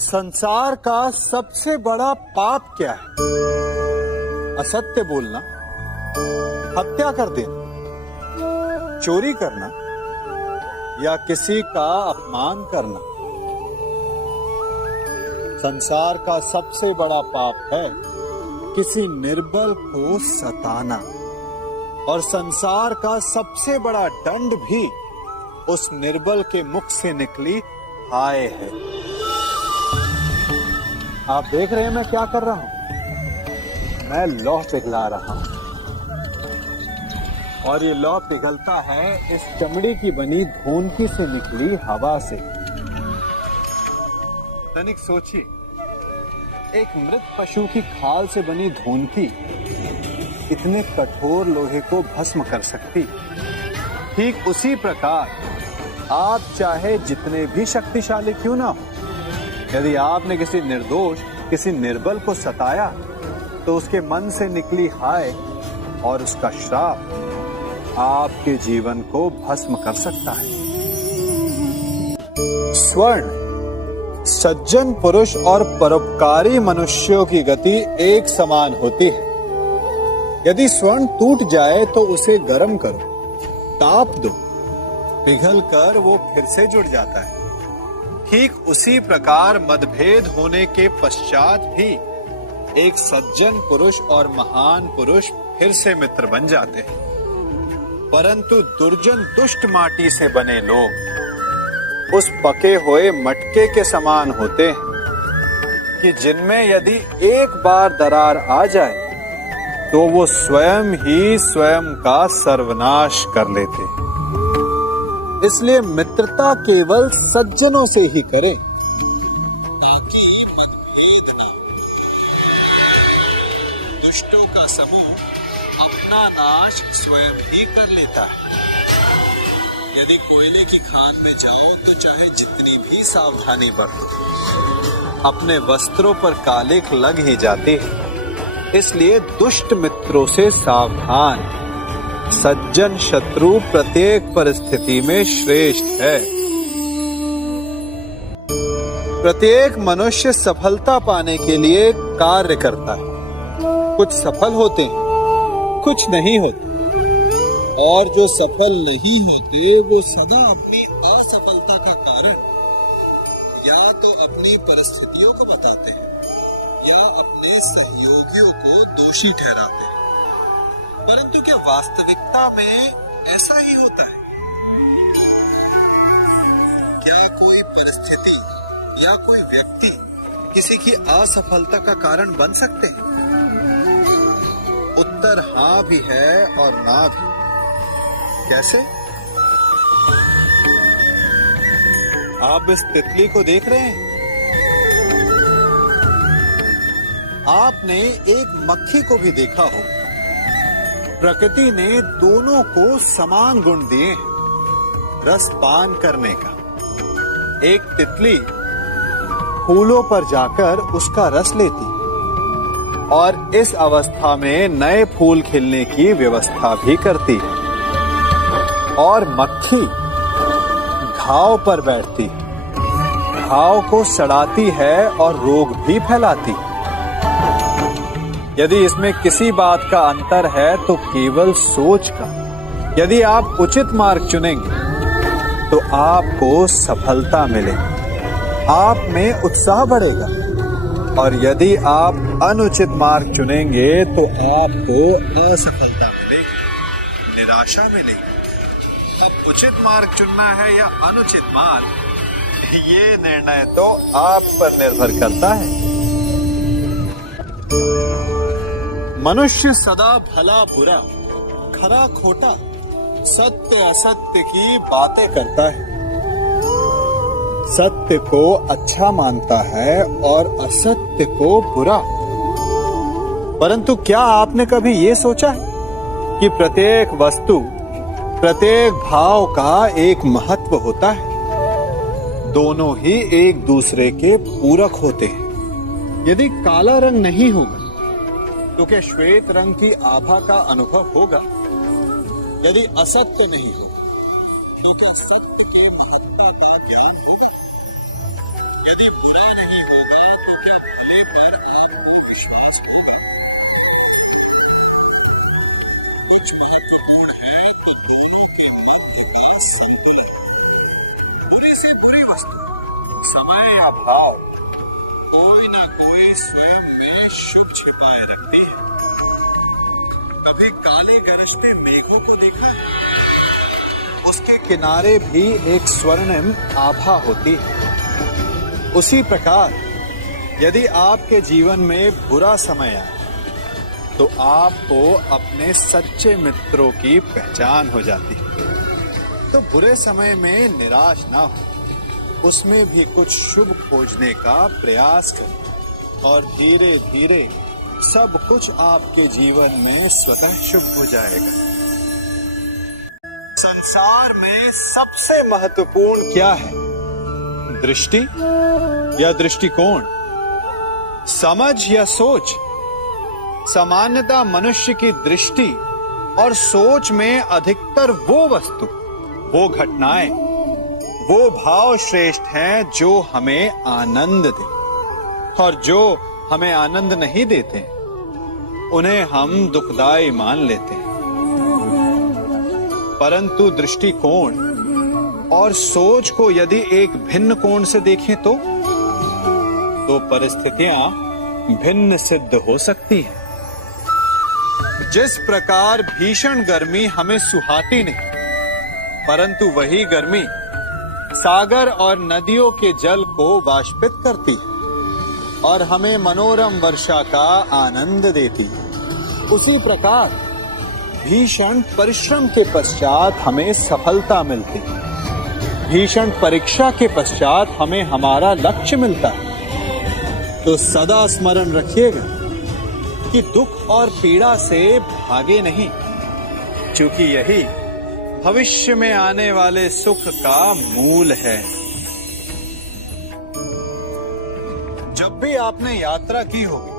संसार का सबसे बड़ा पाप क्या है? असत्य बोलना, हत्या कर देना, चोरी करना या किसी का अपमान करना। संसार का सबसे बड़ा पाप है किसी निर्बल को सताना, और संसार का सबसे बड़ा दंड भी उस निर्बल के मुख से निकली हाय है। आप देख रहे हैं मैं क्या कर रहा हूं? मैं लौह पिघला रहा हूं, और ये लौह पिघलता है इस चमड़ी की बनी धोनकी से निकली हवा से। तनिक सोचिए, एक मृत पशु की खाल से बनी धोनकी इतने कठोर लोहे को भस्म कर सकती। ठीक उसी प्रकार आप चाहे जितने भी शक्तिशाली क्यों ना हो, यदि आपने किसी निर्दोष, किसी निर्बल को सताया तो उसके मन से निकली हाय और उसका श्राप आपके जीवन को भस्म कर सकता है। स्वर्ण, सज्जन पुरुष और परोपकारी मनुष्यों की गति एक समान होती है। यदि स्वर्ण टूट जाए तो उसे गर्म करो, ताप दो, पिघल कर वो फिर से जुड़ जाता है। ठीक उसी प्रकार मतभेद होने के पश्चात भी एक सज्जन पुरुष और महान पुरुष फिर से मित्र बन जाते हैं। परंतु दुर्जन दुष्ट माटी से बने लोग उस पके हुए मटके के समान होते हैं कि जिनमें यदि एक बार दरार आ जाए तो वो स्वयं ही स्वयं का सर्वनाश कर लेते हैं। इसलिए मित्रता केवल सज्जनों से ही करें ताकि मतभेद न हो। दुष्टों का समूह अपना नाश स्वयं ही कर लेता है। यदि कोयले की खान में जाओ तो चाहे जितनी भी सावधानी बरतो, अपने वस्त्रों पर कालिख लग ही जाती है। इसलिए दुष्ट मित्रों से सावधान। सज्जन शत्रु प्रत्येक परिस्थिति में श्रेष्ठ है। प्रत्येक मनुष्य सफलता पाने के लिए कार्य करता है। कुछ सफल होते हैं, कुछ नहीं होते, और जो सफल नहीं होते वो सदा अपनी असफलता का कारण या तो अपनी परिस्थितियों को बताते हैं या अपने सहयोगियों को दोषी ठहराते हैं। परंतु क्या वास्तविकता में ऐसा ही होता है? क्या कोई परिस्थिति या कोई व्यक्ति किसी की असफलता का कारण बन सकते हैं? उत्तर हाँ भी है और ना भी। कैसे? आप इस तितली को देख रहे हैं? आपने एक मक्खी को भी देखा हो। प्रकृति ने दोनों को समान गुण दिए हैं रस पान करने का। एक तितली फूलों पर जाकर उसका रस लेती और इस अवस्था में नए फूल खिलने की व्यवस्था भी करती है, और मक्खी घाव पर बैठती, घाव को सड़ाती है और रोग भी फैलाती। यदि इसमें किसी बात का अंतर है तो केवल सोच का। यदि आप उचित मार्ग चुनेंगे तो आपको सफलता मिलेगी, आप में उत्साह बढ़ेगा, और यदि आप अनुचित मार्ग चुनेंगे तो आपको असफलता मिलेगी, निराशा मिलेगी। अब उचित मार्ग चुनना है या अनुचित मार्ग, ये निर्णय तो आप पर निर्भर करता है। मनुष्य सदा भला बुरा, खरा खोटा, सत्य असत्य की बातें करता है। सत्य को अच्छा मानता है और असत्य को बुरा। परंतु क्या आपने कभी ये सोचा है कि प्रत्येक वस्तु, प्रत्येक भाव का एक महत्व होता है? दोनों ही एक दूसरे के पूरक होते हैं। यदि काला रंग नहीं होगा तो क्या श्वेत रंग की आभा का अनुभव होगा? यदि असत्य नहीं होगा तो क्या सत्य के महत्ता का ज्ञान होगा? यदि बुरा नहीं हो प्रयास होगा। कुछ महत्वपूर्ण है कि दोनों के मध्य का संतुलन। बुरे से बुरी वस्तु, समय या भाव, कोई ना कोई स्वयं में शुभ छिपाए रखती है। कभी काले गरजते मेघों को देखा है? उसके किनारे भी एक स्वर्णिम आभा होती है। उसी प्रकार यदि आपके जीवन में बुरा समय आए तो आपको अपने सच्चे मित्रों की पहचान हो जाती है। तो बुरे समय में निराश ना हो, उसमें भी कुछ शुभ खोजने का प्रयास करें और धीरे धीरे सब कुछ आपके जीवन में स्वतः शुभ हो जाएगा। संसार में सबसे महत्वपूर्ण क्या है? दृष्टि या दृष्टिकोण, समझ या सोच? सामान्यतः मनुष्य की दृष्टि और सोच में अधिकतर वो वस्तु, वो घटनाएं, वो भाव श्रेष्ठ हैं जो हमें आनंद दे, और जो हमें आनंद नहीं देते उन्हें हम दुखदाई मान लेते हैं। परंतु दृष्टिकोण और सोच को यदि एक भिन्न कोण से देखें तो परिस्थितियां भिन्न सिद्ध हो सकती हैं। जिस प्रकार भीषण गर्मी हमें सुहाती नहीं, परंतु वही गर्मी सागर और नदियों के जल को वाष्पित करती है और हमें मनोरम वर्षा का आनंद देती है, उसी प्रकार भीषण परिश्रम के पश्चात हमें सफलता मिलती है। भीषण परीक्षा के पश्चात हमें हमारा लक्ष्य मिलता है। तो सदा स्मरण रखिएगा कि दुख और पीड़ा से भागे नहीं, क्योंकि यही भविष्य में आने वाले सुख का मूल है। जब भी आपने यात्रा की होगी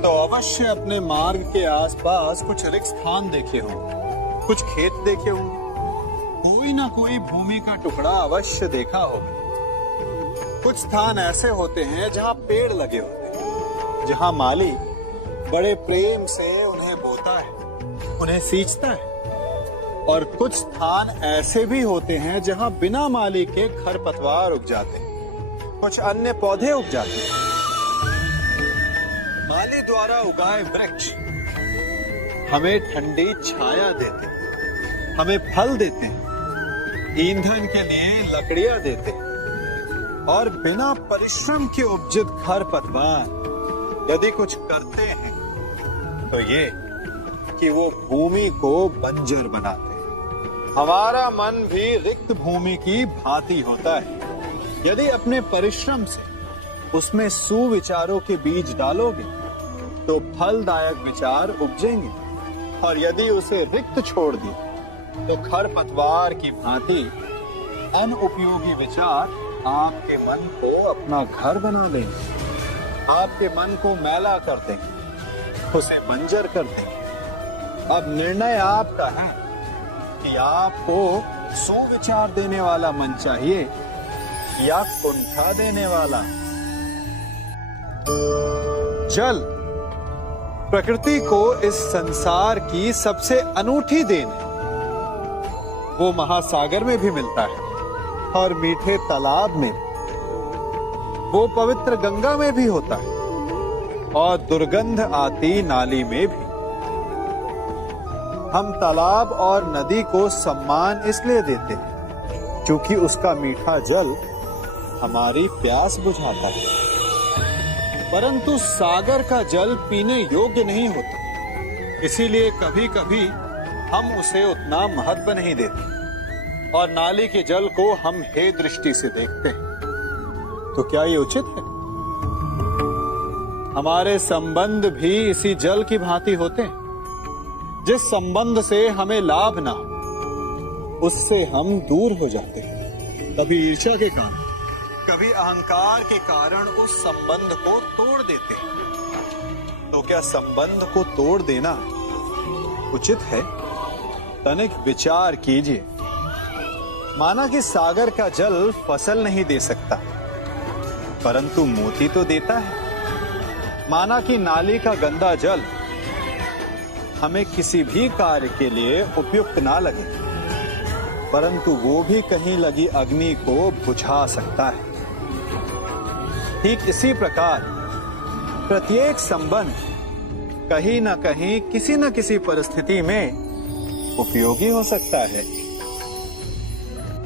तो अवश्य अपने मार्ग के आसपास कुछ रिक्त स्थान देखे होंगे, कुछ खेत देखे होंगे, कोई ना कोई भूमि का टुकड़ा अवश्य देखा होगा। कुछ स्थान ऐसे होते हैं जहां पेड़ लगे होते हैं, जहां माली बड़े प्रेम से उन्हें बोता है, उन्हें सींचता है। और कुछ स्थान ऐसे भी होते हैं जहां बिना माली के खरपतवार उग जाते हैं, कुछ अन्य पौधे उग जाते हैं। माली द्वारा उगाए वृक्ष हमें ठंडी छाया देते हैं, हमें फल देते हैं, ईंधन के लिए लकड़ियां देते हैं। और बिना परिश्रम के उपजित खरपतवार यदि कुछ करते हैं तो ये कि वो भूमि को बंजर बनाते हैं। हमारा मन भी रिक्त भूमि की भांति होता है। यदि अपने परिश्रम से उसमें सुविचारों के बीज डालोगे तो फलदायक विचार उपजेंगे, और यदि उसे रिक्त छोड़ दिए तो खरपतवार की भांति अनुपयोगी विचार आपके मन को अपना घर बना देंगे, आपके मन को मैला कर देंगे, उसे बंजर कर देंगे। अब निर्णय आपका है कि आपको सुविचार देने वाला मन चाहिए या कुंठा देने वाला। जल प्रकृति को इस संसार की सबसे अनूठी देन है। वो महासागर में भी मिलता है और मीठे तालाब में, वो पवित्र गंगा में भी होता है और दुर्गंध आती नाली में भी। हम तालाब और नदी को सम्मान इसलिए देते हैं क्योंकि उसका मीठा जल हमारी प्यास बुझाता है। परंतु सागर का जल पीने योग्य नहीं होता, इसीलिए कभी कभी हम उसे उतना महत्व नहीं देते और नाली के जल को हम हे दृष्टि से देखते हैं। तो क्या ये उचित है? हमारे संबंध भी इसी जल की भांति होते हैं। जिस संबंध से हमें लाभ ना हो उससे हम दूर हो जाते हैं, कभी ईर्ष्या के कारण, कभी अहंकार के कारण उस संबंध को तोड़ देते हैं। तो क्या संबंध को तोड़ देना उचित है? तनिक विचार कीजिए। माना कि सागर का जल फसल नहीं दे सकता, परंतु मोती तो देता है। माना कि नाली का गंदा जल हमें किसी भी कार्य के लिए उपयुक्त ना लगे, परंतु वो भी कहीं लगी अग्नि को बुझा सकता है। ठीक इसी प्रकार प्रत्येक संबंध कहीं ना कहीं किसी न किसी परिस्थिति में उपयोगी हो सकता है।